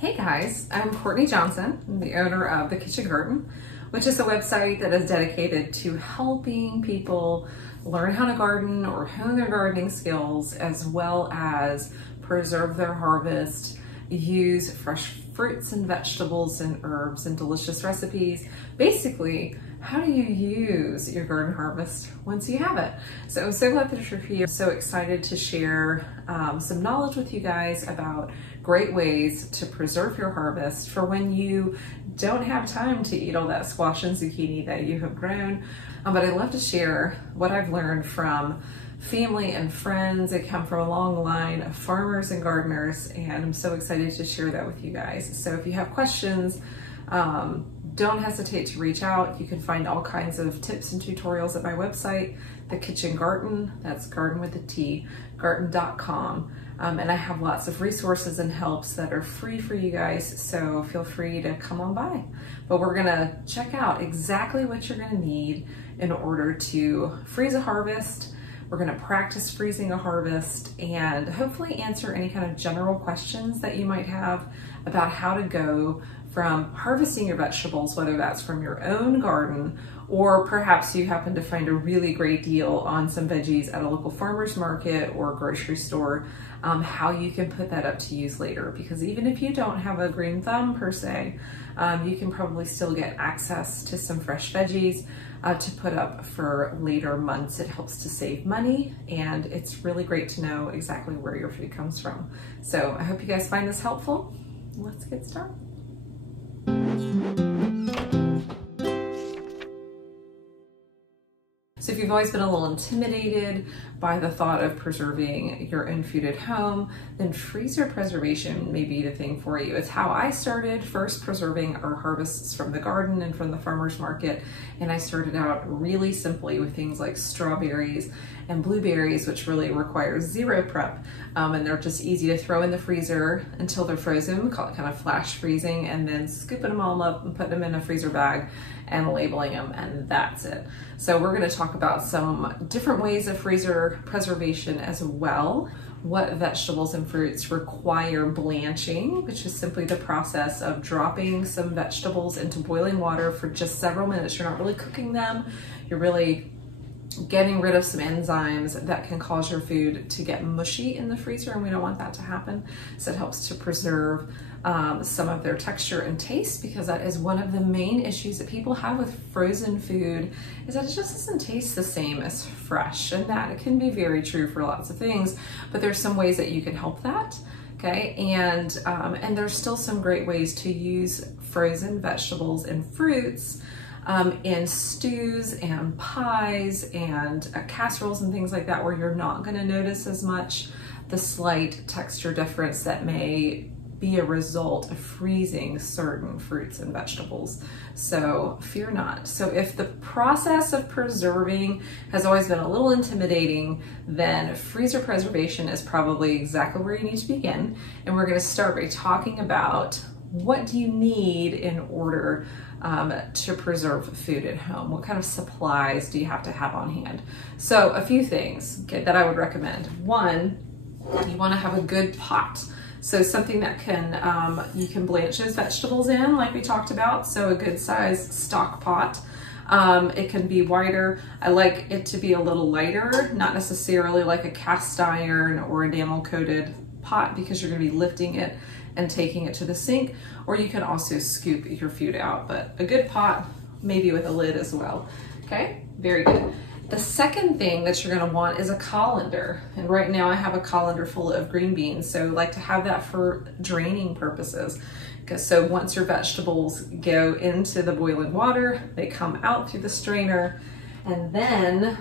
Hey guys, I'm Courtney Johnson, the owner of the Kitchen Garten, which is a website that is dedicated to helping people learn how to garden or hone their gardening skills, as well as preserve their harvest, use fresh fruits and vegetables and herbs and delicious recipes. Basically, how do you use your garden harvest once you have it? So I'm so glad that you're here. I'm so excited to share some knowledge with you guys about great ways to preserve your harvest for when you don't have time to eat all that squash and zucchini that you have grown. But I love to share what I've learned from family and friends. I come from a long line of farmers and gardeners, and I'm so excited to share that with you guys. So if you have questions, don't hesitate to reach out. You can find all kinds of tips and tutorials at my website, The Kitchen Garten. That's garden with a T, garten.com. And I have lots of resources and helps that are free for you guys, so feel free to come on by. But we're gonna check out exactly what you're gonna need in order to freeze a harvest. We're gonna practice freezing a harvest and hopefully answer any kind of general questions that you might have about how to go from harvesting your vegetables, whether that's from your own garden or perhaps you happen to find a really great deal on some veggies at a local farmer's market or grocery store, how you can put that up to use later. Because even if you don't have a green thumb per se, you can probably still get access to some fresh veggies to put up for later months. It helps to save money, and it's really great to know exactly where your food comes from. So I hope you guys find this helpful. Let's get started. So if you've always been a little intimidated by the thought of preserving your own food at home, then freezer preservation may be the thing for you. It's how I started first preserving our harvests from the garden and from the farmer's market. And I started out really simply with things like strawberries and blueberries, which really requires zero prep. And they're just easy to throw in the freezer until they're frozen. We call it kind of flash freezing, and then scooping them all up and putting them in a freezer bag and labeling them, and that's it. So we're gonna talk about some different ways of freezer preservation as well. What vegetables and fruits require blanching, which is simply the process of dropping some vegetables into boiling water for just several minutes. You're not really cooking them, you're really getting rid of some enzymes that can cause your food to get mushy in the freezer, and we don't want that to happen. So it helps to preserve some of their texture and taste, because that is one of the main issues that people have with frozen food, is that it just doesn't taste the same as fresh. And that can be very true for lots of things, but there's some ways that you can help that. Okay, and there's still some great ways to use frozen vegetables and fruits in stews and pies and casseroles and things like that, where you're not going to notice as much the slight texture difference that may be a result of freezing certain fruits and vegetables. So fear not. So if the process of preserving has always been a little intimidating, then freezer preservation is probably exactly where you need to begin. And we're going to start by talking about what do you need in order to preserve food at home? What kind of supplies do you have to have on hand? So a few things, okay, that I would recommend. One, you want to have a good pot. So something that can you can blanch those vegetables in, like we talked about. So a good size stock pot. It can be wider. I like it to be a little lighter, not necessarily like a cast iron or enamel coated pot, because you're going to be lifting it and taking it to the sink, or you can also scoop your food out, but a good pot, maybe with a lid as well. Okay, very good. The second thing that you're gonna want is a colander. And right now I have a colander full of green beans, so I like to have that for draining purposes. So once your vegetables go into the boiling water, they come out through the strainer, and then,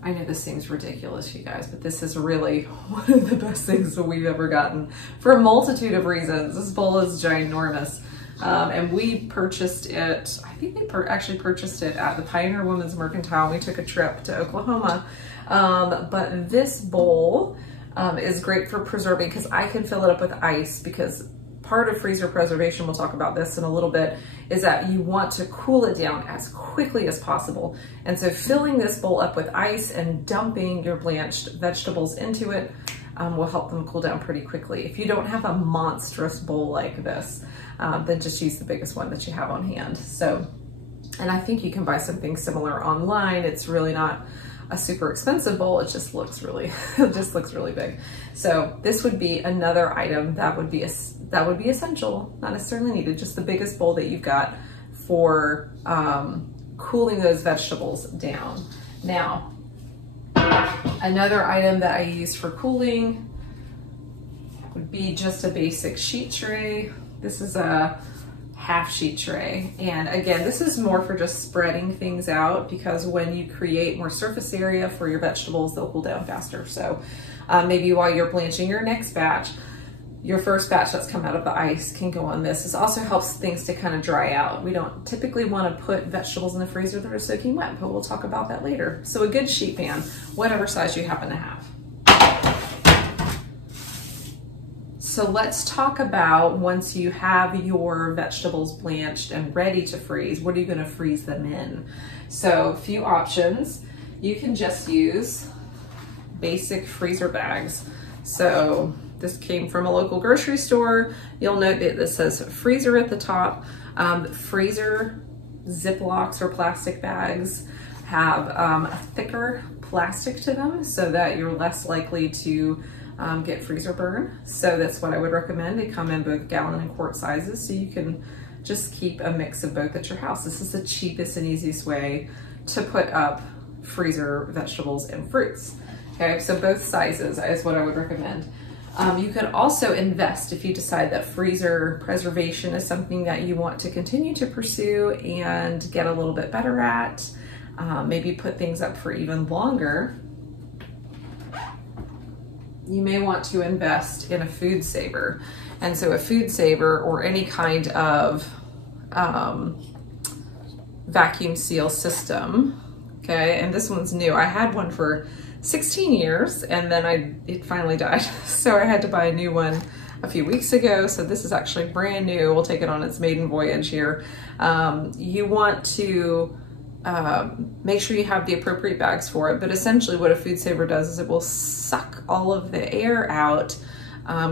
I know this seems ridiculous, you guys, but this is really one of the best things that we've ever gotten for a multitude of reasons. This bowl is ginormous. And we purchased it, I think we actually purchased it at the Pioneer Women's Mercantile. We took a trip to Oklahoma. But this bowl is great for preserving, because I can fill it up with ice, because part of freezer preservation, we'll talk about this in a little bit, is that you want to cool it down as quickly as possible. And so filling this bowl up with ice and dumping your blanched vegetables into it will help them cool down pretty quickly. If you don't have a monstrous bowl like this, then just use the biggest one that you have on hand. So, and I think you can buy something similar online. It's really not a super expensive bowl. It just looks really, it just looks really big. So this would be another item that would be essential, not necessarily needed, just the biggest bowl that you've got for cooling those vegetables down. Now, another item that I use for cooling would be just a basic sheet tray. This is a half sheet tray. And again, this is more for just spreading things out, because when you create more surface area for your vegetables, they'll cool down faster. So maybe while you're blanching your next batch, your first batch that's come out of the ice can go on this. This also helps things to kind of dry out. We don't typically want to put vegetables in the freezer that are soaking wet, but we'll talk about that later. So a good sheet pan, whatever size you happen to have. So let's talk about, once you have your vegetables blanched and ready to freeze, what are you going to freeze them in? So a few options. You can just use basic freezer bags. So this came from a local grocery store. You'll note that this says freezer at the top. Freezer Ziplocs or plastic bags have a thicker plastic to them so that you're less likely to get freezer burn. So that's what I would recommend. They come in both gallon and quart sizes, so you can just keep a mix of both at your house. This is the cheapest and easiest way to put up freezer vegetables and fruits. Okay, so both sizes is what I would recommend. You could also invest if you decide that freezer preservation is something that you want to continue to pursue and get a little bit better at. Maybe put things up for even longer. You may want to invest in a food saver. And so a food saver, or any kind of vacuum seal system, okay, and this one's new. I had one for 16 years and then it finally died. So I had to buy a new one a few weeks ago. So this is actually brand new. We'll take it on its maiden voyage here. You want to make sure you have the appropriate bags for it, but essentially what a food saver does is it will suck all of the air out,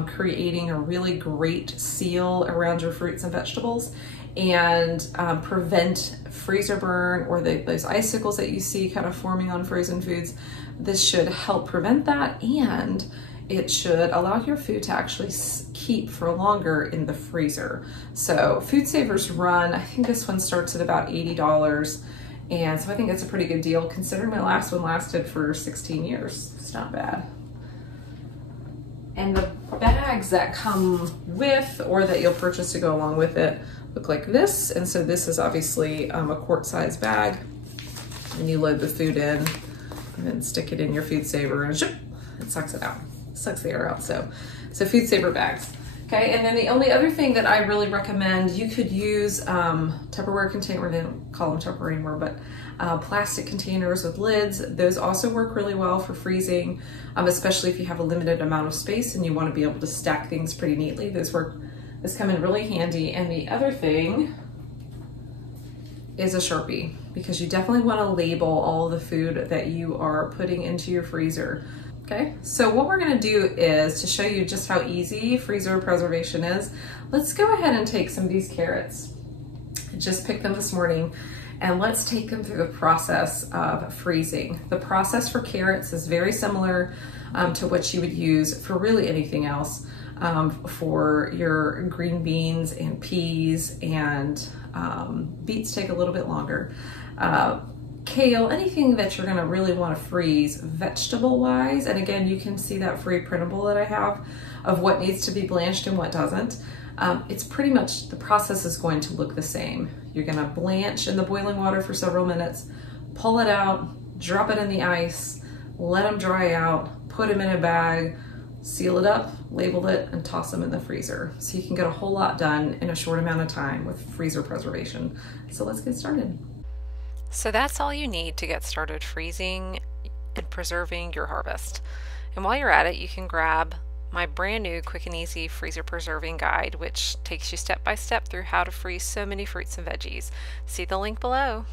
creating a really great seal around your fruits and vegetables, and prevent freezer burn or those icicles that you see kind of forming on frozen foods. This should help prevent that, and it should allow your food to actually keep for longer in the freezer. So food savers run, I think this one starts at about $80. And so I think it's a pretty good deal considering my last one lasted for 16 years. It's not bad. And the bags that come with, or that you'll purchase to go along with it, look like this. And so this is obviously a quart size bag, and you load the food in and then stick it in your food saver and it sucks it out, sucks the air out. So food saver bags. Okay, and then the only other thing that I really recommend, you could use Tupperware container, they don't call them Tupperware anymore, but plastic containers with lids. Those also work really well for freezing, especially if you have a limited amount of space and you want to be able to stack things pretty neatly. Those come in really handy. And the other thing is a Sharpie, because you definitely want to label all the food that you are putting into your freezer. Okay, so what we're gonna do is, to show you just how easy freezer preservation is, let's go ahead and take some of these carrots. I just picked them this morning, and let's take them through the process of freezing. The process for carrots is very similar to what you would use for really anything else. For your green beans and peas, and beets take a little bit longer. Kale, anything that you're gonna really wanna freeze vegetable wise, and again, you can see that free printable that I have of what needs to be blanched and what doesn't. It's pretty much, the process is going to look the same. You're gonna blanch in the boiling water for several minutes, pull it out, drop it in the ice, let them dry out, put them in a bag, seal it up, label it, and toss them in the freezer. So you can get a whole lot done in a short amount of time with freezer preservation. So let's get started. So that's all you need to get started freezing and preserving your harvest. And while you're at it, you can grab my brand new quick and easy freezer preserving guide, which takes you step by step through how to freeze so many fruits and veggies. See the link below.